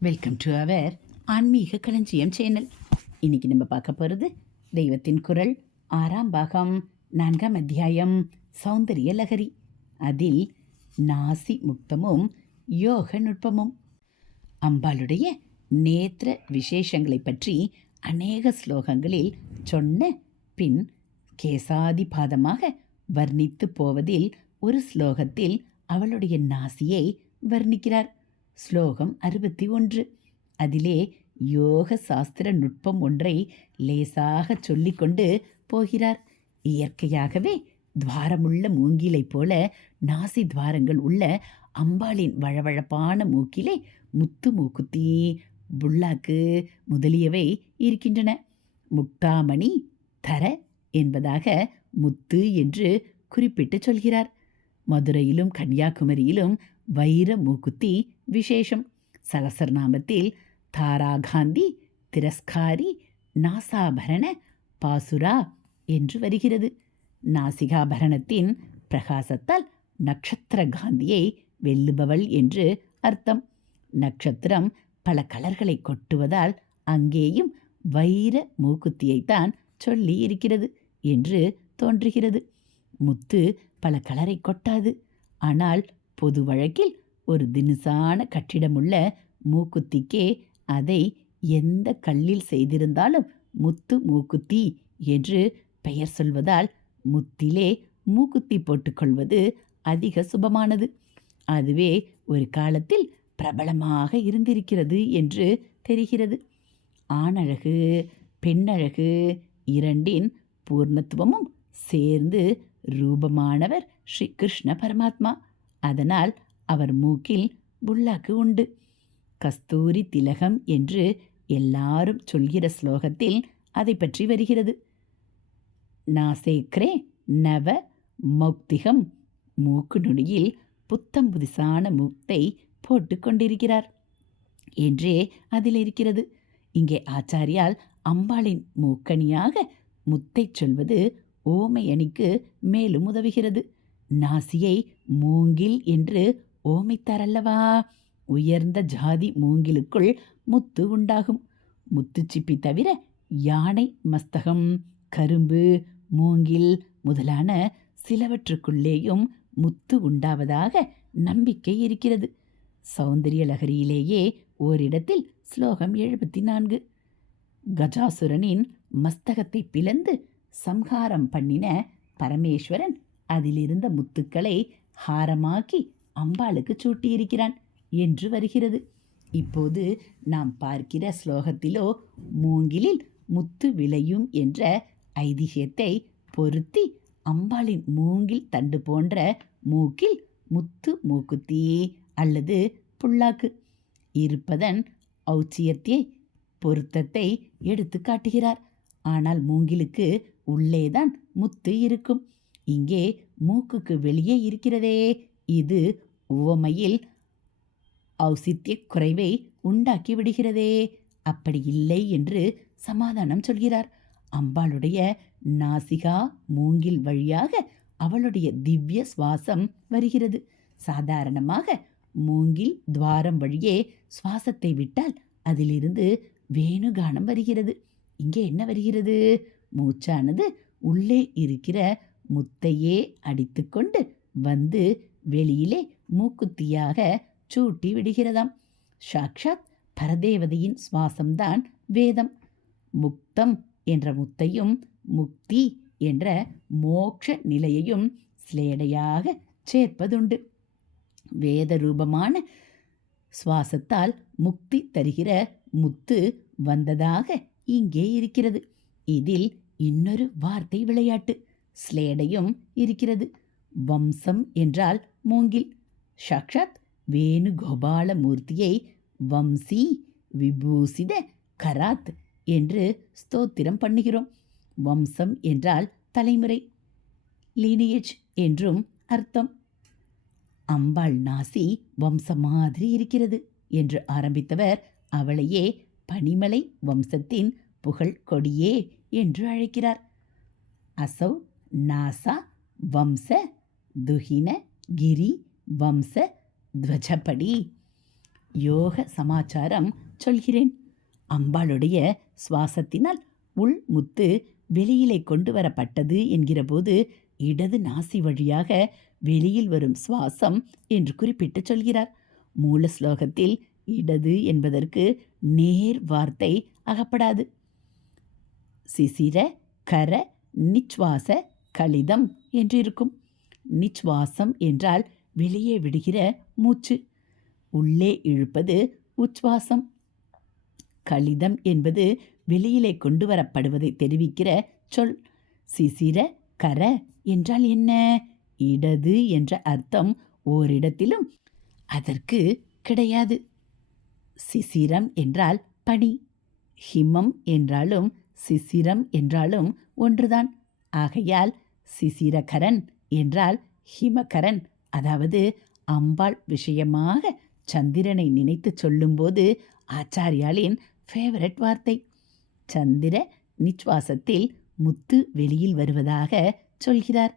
Welcome to our ஆன்மீக களஞ்சியம் channel இன்னைக்கு நம்ம பார்க்க போகிறது தெய்வத்தின் குரல் ஆறாம் பாகம் நான்காம் அத்தியாயம் சௌந்தரிய லகரி. அதில் நாசி முக்தமும் யோக நுட்பமும். அம்பாளுடைய நேத்திர விசேஷங்களை பற்றி அநேக ஸ்லோகங்களில் சொன்ன பின் கேசாதிபாதமாக வர்ணித்து போவதில் ஒரு ஸ்லோகத்தில் அவளுடைய நாசியை வர்ணிக்கிறார். ஸ்லோகம் அறுபத்தி ஒன்று. அதிலே யோக சாஸ்திர நுட்பம் ஒன்றை லேசாக சொல்லிக்கொண்டு போகிறார். இயற்கையாகவே துவாரமுள்ள மூங்கிலைப் போல நாசி துவாரங்கள் உள்ள அம்பாளின் வழவழப்பான மூக்கிலே முத்து மூக்குத்தி புல்லாக்கு முதலியவை இருக்கின்றன. முக்தாமணி தர என்பதாக முத்து என்று குறிப்பிட்டு சொல்கிறார். மதுரையிலும் கன்னியாகுமரியிலும் வைர மூக்குத்தி விசேஷம். சகசரநாமத்தில் தாராகாந்தி திரஸ்காரி நாசாபரண பாசுரா என்று வருகிறது. நாசிகாபரணத்தின் பிரகாசத்தால் நட்சத்திர காந்தியை வெல்லுபவள் என்று அர்த்தம். நட்சத்திரம் பல கலர்களை கொட்டுவதால் அங்கேயும் வைர மூக்குத்தியைத்தான் சொல்லி இருக்கிறது என்று தோன்றுகிறது. முத்து பல கலரை கொட்டாது. ஆனால் பொது வழக்கில் ஒரு தினுசான கட்டிடமுள்ள மூக்குத்திக்கே அதை எந்த கல்லில் செய்திருந்தாலும் முத்து மூக்குத்தி என்று பெயர் சொல்வதால் முத்திலே மூக்குத்தி போட்டுக்கொள்வது அதிக சுபமானது. அதுவே ஒரு காலத்தில் பிரபலமாக இருந்திருக்கிறது என்று தெரிகிறது. ஆணழகு பெண்ணழகு இரண்டின் பூர்ணத்துவமும் சேர்ந்து ரூபமானவர் ஸ்ரீ கிருஷ்ண பரமாத்மா. அதனால் அவர் மூக்கில் புல்லாக்கு உண்டு. கஸ்தூரி திலகம் என்று எல்லாரும் சொல்கிற ஸ்லோகத்தில் அதை பற்றி வருகிறது. நாசேக்ரே நவ மௌக்திகம் மூக்கு நுனியில் புத்தம் புதிசான முத்தை போட்டு கொண்டிருக்கிறார். என்றே அதில் இருக்கிறது. இங்கே ஆச்சாரியால் அம்பாளின் மூக்கணியாக முத்தை சொல்வது ஓமையணிக்கு மேலும் உதவுகிறது. நாசியை மூங்கில் என்று ஓமைத்தாரல்லவா? உயர்ந்த ஜாதி மூங்கிலுக்குள் முத்து உண்டாகும். முத்துச்சிப்பி தவிர யானை மஸ்தகம் கரும்பு மூங்கில் முதலான சிலவற்றுக்குள்ளேயும் முத்து உண்டாவதாக நம்பிக்கை இருக்கிறது. சௌந்தரிய லகரியிலேயே ஓரிடத்தில் ஸ்லோகம் எழுபத்தி நான்கு கஜாசுரனின் மஸ்தகத்தை பிளந்து சம்ஹாரம் பண்ணின பரமேஸ்வரன் அதிலிருந்த முத்துக்களை ஹாரமாக்கி அம்பாளுக்கு சூட்டியிருக்கிறான் என்று வருகிறது. இப்போது நாம் பார்க்கிற ஸ்லோகத்திலோ மூங்கிலில் முத்து விளையும் என்ற ஐதிகத்தை பொருத்தி அம்பாளின் மூங்கில் தண்டு போன்ற மூக்கில் முத்து மூக்குத்தி அல்லது புல்லாக்கு இருப்பதன் ஔச்சியத்தை பொருத்தத்தை எடுத்து காட்டுகிறார். ஆனால் மூங்கிலுக்கு உள்ளேதான் முத்து இருக்கும். இங்கே மூக்குக்கு வெளியே இருக்கிறதே. இது உவமையில் ஔசித்திய குறைவை உண்டாக்கி விடுகிறதே. அப்படி இல்லை என்று சமாதானம் சொல்கிறார். அம்பாளுடைய நாசிகா மூங்கில் வழியாக அவளுடைய திவ்ய சுவாசம் வருகிறது. சாதாரணமாக மூங்கில் துவாரம் வழியே சுவாசத்தை விட்டால் அதிலிருந்து வேணுகானம் வருகிறது. இங்கே என்ன வருகிறது? மூச்சானது உள்ளே இருக்கிற முத்தையே அடித்துக்கொண்டு வந்து வெளியிலே மூக்குத்தியாக சூட்டி விடுகிறதாம். சாக்ஷாத் பரதேவதையின் சுவாசம்தான் வேதம். முக்தம் என்ற முத்தையும் முக்தி என்ற மோக்ஷ நிலையையும் ஸ்லேடையாக சேர்ப்பதுண்டு. வேத ரூபமான சுவாசத்தால் முக்தி தருகிற முத்து வந்ததாக இங்கே இருக்கிறது. இதில் இன்னொரு வார்த்தை விளையாட்டு. ஸ்லேடையும் இருக்கிறது. வம்சம் என்றால் மூங்கில். சாக்ஷாத் வேணுகோபால மூர்த்தியை வம்சி விபூசித கராத் என்று ஸ்தோத்திரம் பண்ணுகிறோம். வம்சம் என்றால் தலைமுறை. லீனியேஜ் என்றும் அர்த்தம். அம்பாள் நாசி வம்சம் மாதிரி இருக்கிறது என்று ஆரம்பித்தவர் அவளையே பனிமலை வம்சத்தின் புகழ் கொடியே என்று அழைக்கிறார். அசௌ நாசா வம்ச துஹின கிரி வம்ச துவஜப்படி யோக சமாச்சாரம் சொல்கிறேன் அம்பாளுடைய சுவாசத்தினால் உள் முத்து வெளியிலே கொண்டு வரப்பட்டது என்கிறபோது இடது நாசி வழியாக வெளியில் வரும் சுவாசம் என்று குறிப்பிட்டு சொல்கிறார். மூல ஸ்லோகத்தில் இடது என்பதற்கு நேர் வார்த்தை அகப்படாது. சிசிர கர நிச்வாச கழிதம் என்றிருக்கும். நிச்வாசம் என்றால் வெளியே விடுகிற மூச்சு. உள்ளே இழுப்பது உச்வாசம். கழிதம் என்பது வெளியிலே கொண்டு வரப்படுவதை தெரிவிக்கிற சொல். சிசிர கர என்றால் என்ன? இடது என்ற அர்த்தம் ஓரிடத்திலும் அதற்கு கிடையாது. சிசிரம் என்றால் பனி ஹிமம் என்றாலும் சிசிரம் என்றாலும் ஒன்றுதான். ஆகையால் சிசிரகரன் என்றால் ஹிமகரன். அதாவது அம்பாள் விஷயமாக சந்திரனை நினைத்து சொல்லும்போது ஆச்சாரியாளின் ஃபேவரட் வார்த்தை. சந்திர நிச்வாசத்தில் முத்து வெளியில் வருவதாக சொல்கிறார்.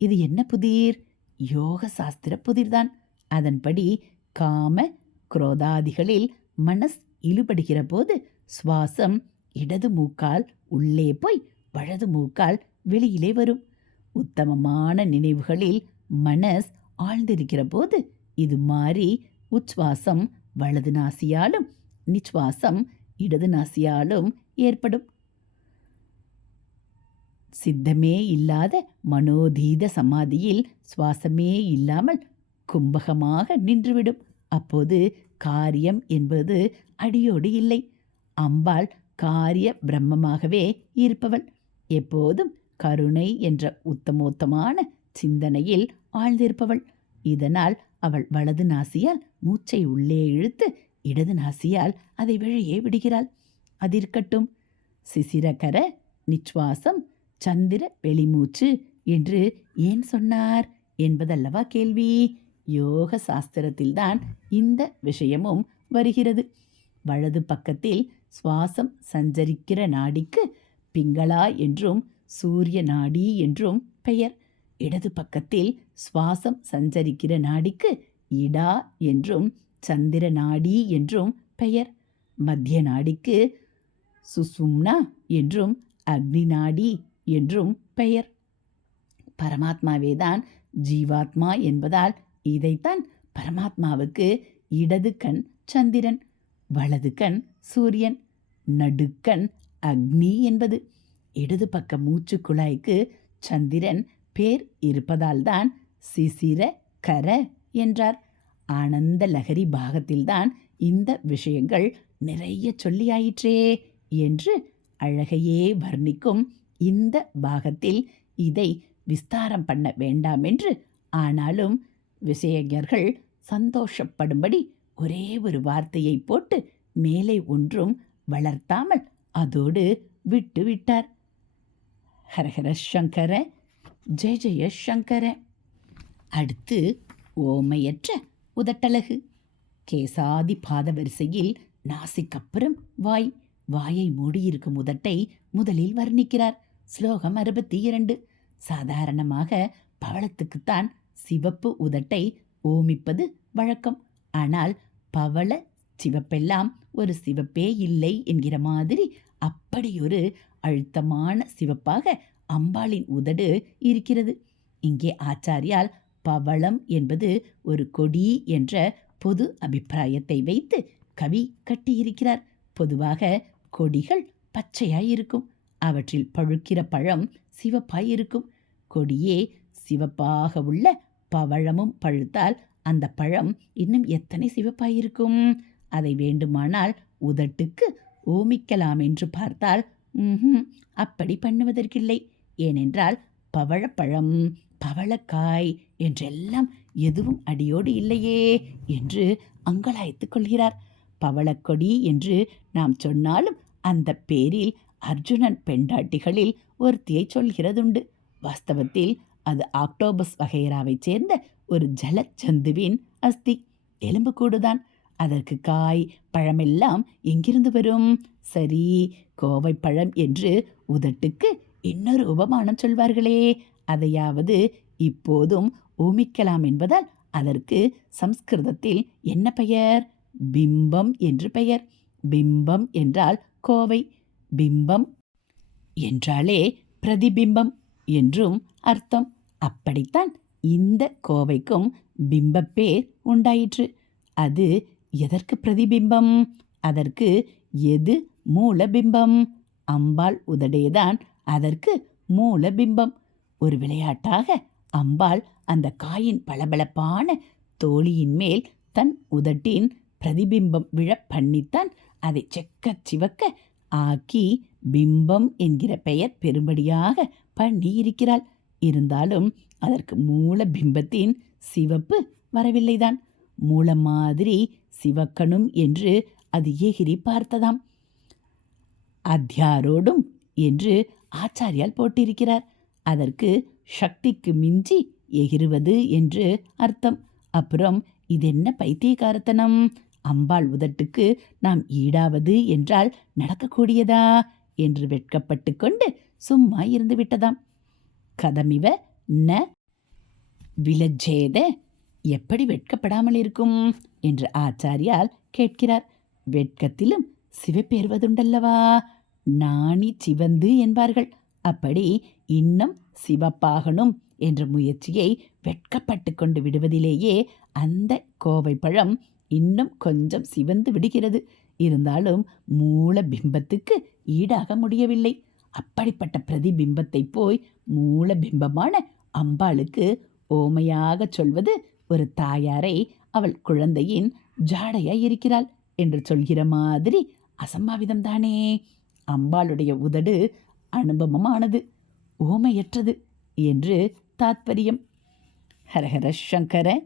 இது என்ன புதிர்? யோக சாஸ்திர புதிர்தான். அதன்படி காம குரோதாதிகளில் மனஸ் இழுபடுகிற போது சுவாசம் இடது மூக்கால் உள்ளே போய் வலது மூக்கால் வெளியிலே வரும். உத்தமமான நினைவுகளில் மனஸ் ஆழ்ந்திருக்கிற போது இது மாறி உச்வாசம் வலது நாசியாலும் நிச்வாசம் இடது நாசியாலும் ஏற்படும். சித்தமே இல்லாத மனோதீத சமாதியில் சுவாசமே இல்லாமல் கும்பகமாக நின்றுவிடும். அப்போது காரியம் என்பது அடியோடு இல்லை. அம்பாள் காரிய பிரம்மமாகவே இருப்பவள். எப்போதும் கருணை என்ற உத்தமோத்தமான சிந்தனையில் ஆழ்ந்திருப்பவள். இதனால் அவள் வலது நாசியால் மூச்சை உள்ளே இழுத்து இடது நாசியால் அதை வெளியே விடுகிறாள். அதிர்க்கட்டும். சிசிரகர நிச்வாசம் சந்திர வெளிமூச்சு என்று ஏன் சொன்னார் என்பதல்லவா கேள்வி. யோக சாஸ்திரத்தில்தான் இந்த விஷயமும் வருகிறது. வலது பக்கத்தில் சுவாசம் சஞ்சரிக்கிற நாடிக்கு பிங்களா என்றும் சூரிய நாடி என்றும் பெயர். இடது பக்கத்தில் சுவாசம் சஞ்சரிக்கிற நாடிக்கு இடா என்றும் சந்திர நாடி என்றும் பெயர். மத்திய நாடிக்கு சுசும்னா என்றும் அக்னி நாடி என்றும் பெயர். பரமாத்மாவேதான் ஜீவாத்மா என்பதால் இதைத்தான் பரமாத்மாவுக்கு இடது கண் சந்திரன் வலது கண் சூரியன் நடுக்கண் அக்னி என்பது. இடது பக்க மூச்சு குழாய்க்கு சந்திரன் பேர் இருப்பதால்தான் சிசிர கர என்றார். ஆனந்த லகரி பாகத்தில்தான் இந்த விஷயங்கள் நிறைய சொல்லியாயிற்றே என்று அழகையே வர்ணிக்கும் இந்த பாகத்தில் இதை விஸ்தாரம் பண்ண வேண்டாம் என்று ஆனாலும் விஷயஞர்கள் சந்தோஷப்படும்படி ஒரே ஒரு வார்த்தையை போட்டு மேலே ஒன்றும் வளர்த்தாமல் அதோடு விட்டு விட்டார். ஹரஹர சங்கர ஜெய ஜெய சங்கர. அடுத்து ஓமையற்ற உதட்டழகு கேசாதி பாத வரிசையில் நாசிக்கப்புறம் வாய். வாயை மூடியிருக்கும் உதட்டை முதலில் வர்ணிக்கிறார். ஸ்லோகம் அறுபத்தி இரண்டு சாதாரணமாக பவளத்துக்குத்தான் சிவப்பு உதட்டை ஓமிப்பது வழக்கம். ஆனால் பவள சிவப்பெல்லாம் ஒரு சிவப்பே இல்லை என்கிற மாதிரி அப்படியொரு அழுத்தமான சிவப்பாக அம்பாளின் உதடு இருக்கிறது. இங்கே ஆச்சாரியால் பவளம் என்பது ஒரு கொடி என்ற பொது அபிப்பிராயத்தை வைத்து கவி கட்டியிருக்கிறார். பொதுவாக கொடிகள் பச்சையாயிருக்கும். அவற்றில் பழுக்கிற பழம் சிவப்பாயிருக்கும். கொடியே சிவப்பாக உள்ள பவழமும் பழுத்தால் அந்த பழம் இன்னும் எத்தனை சிவப்பாயிருக்கும்? அதை வேண்டுமானால் உதட்டுக்கு ஓமிக்கலாம் என்று பார்த்தால் அப்படி பண்ணுவதற்கில்லை. ஏனென்றால் பவழப்பழம் பவளக்காய் என்றெல்லாம் எதுவும் அடியோடு இல்லையே என்று அங்கலாய்த்துக் கொள்கிறார். பவளக்கொடி என்று நாம் சொன்னாலும் அந்த பேரில் அர்ஜுனன் பெண்டாட்டிகளில் ஒருத்தியை சொல்கிறதுண்டு. வாஸ்தவத்தில் அது ஆக்டோபஸ் வகைராவைச் சேர்ந்த ஒரு ஜலச்சந்துவின் அஸ்தி. எலும்புக்கூடுதான். அதற்கு காய் பழமெல்லாம் எங்கிருந்து வரும்? சரி கோவை பழம் என்று உதட்டுக்கு இன்னொரு உபமானம் சொல்வார்களே. அதையாவது இப்போதும் ஊமிக்கலாம் என்பதால் அதற்கு சம்ஸ்கிருதத்தில் என்ன பெயர்? பிம்பம் என்று பெயர். பிம்பம் என்றால் கோவை. பிம்பம் என்றாலே பிரதிபிம்பம் என்றும் அர்த்தம். அப்படித்தான் இந்த கோவைக்கும் பிம்பப்பேர் உண்டாயிற்று. அது எதற்கு பிரதிபிம்பம்? அதற்கு எது மூலபிம்பம். அம்பாள் உதடேதான் அதற்கு மூலபிம்பம். ஒரு விளையாட்டாக அம்பாள் அந்த காயின் பளபளப்பான தோழியின் மேல் தன் உதட்டின் பிரதிபிம்பம் விழ பண்ணித்தான் அதை செக்கச் சிவக்க ஆக்கி பிம்பம் என்கிற பெயர் பெரும்படியாக பண்ணியிருக்கிறாள். இருந்தாலும் அதற்கு மூல பிம்பத்தின் சிவப்பு வரவில்லைதான். மூல மாதிரி சிவக்கணும் என்று அது எகிரி பார்த்ததாம். அத்தியாரோடும் என்று ஆச்சாரியால் போட்டிருக்கிறார். அதற்கு சக்திக்கு மிஞ்சி எகிறுவது என்று அர்த்தம். அப்புறம் இதென்ன பைத்தியகாரத்தனம் அம்பாள் உதட்டுக்கு நாம் ஈடாவது என்றால் நடக்கக்கூடியதா? என்று வெட்கப்பட்டு கொண்டு சும்மா இருந்து விட்டதாம். கதமிவ ந விலஜேத எப்படி வெட்கப்படாமல் இருக்கும்? என்று ஆச்சாரியால் கேட்கிறார். வெட்கத்திலும் சிவப்பேறுவதுண்டல்லவா நாணி சிவந்து என்பார்கள். அப்படி இன்னும் சிவப்பாகணும் என்ற முயற்சியை வெட்கப்பட்டு கொண்டு விடுவதிலேயே அந்த கோவை பழம் இன்னும் கொஞ்சம் சிவந்து விடுகிறது. இருந்தாலும் மூல பிம்பத்துக்கு ஈடாக முடியவில்லை. அப்படிப்பட்ட பிரதிபிம்பத்தை போய் மூல பிம்பமான அம்பாளுக்கு ஓமையாக சொல்வது ஒரு தாயாரை அவள் குழந்தையின் ஜாடையாய் இருக்கிறாள் என்று சொல்கிற மாதிரி அசம்பாவிதம் தானே அம்பாளுடைய உதடு அனுபவமானது ஓமையற்றது என்று தாத்பரியம். ஹரஹர சங்கர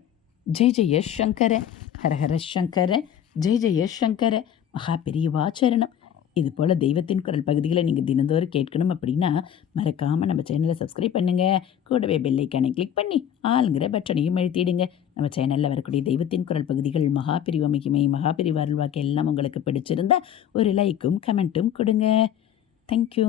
ஜெய ஜெய சங்கர ஹரஹர சங்கர ஜெய ஜெய சங்கர மகா பெரியவாச்சரணம் இது போல் தெய்வத்தின் குரல் பகுதிகளை நீங்கள் தினந்தோறும் கேட்கணும் அப்படின்னா மறக்காமல் நம்ம சேனலை சப்ஸ்கிரைப் பண்ணுங்கள் கூடவே பெல்லைக்கானை கிளிக் பண்ணி ஆளுங்கிற பட்டனையும் எழுத்திடுங்க நம்ம சேனலில் வரக்கூடிய தெய்வத்தின் குரல் பகுதிகள் மகாபிரிவு மகிமை மகா அருள்வாக்கு எல்லாம் உங்களுக்கு பிடிச்சிருந்தா ஒரு லைக்கும் கமெண்ட்டும் கொடுங்க. தேங்க்யூ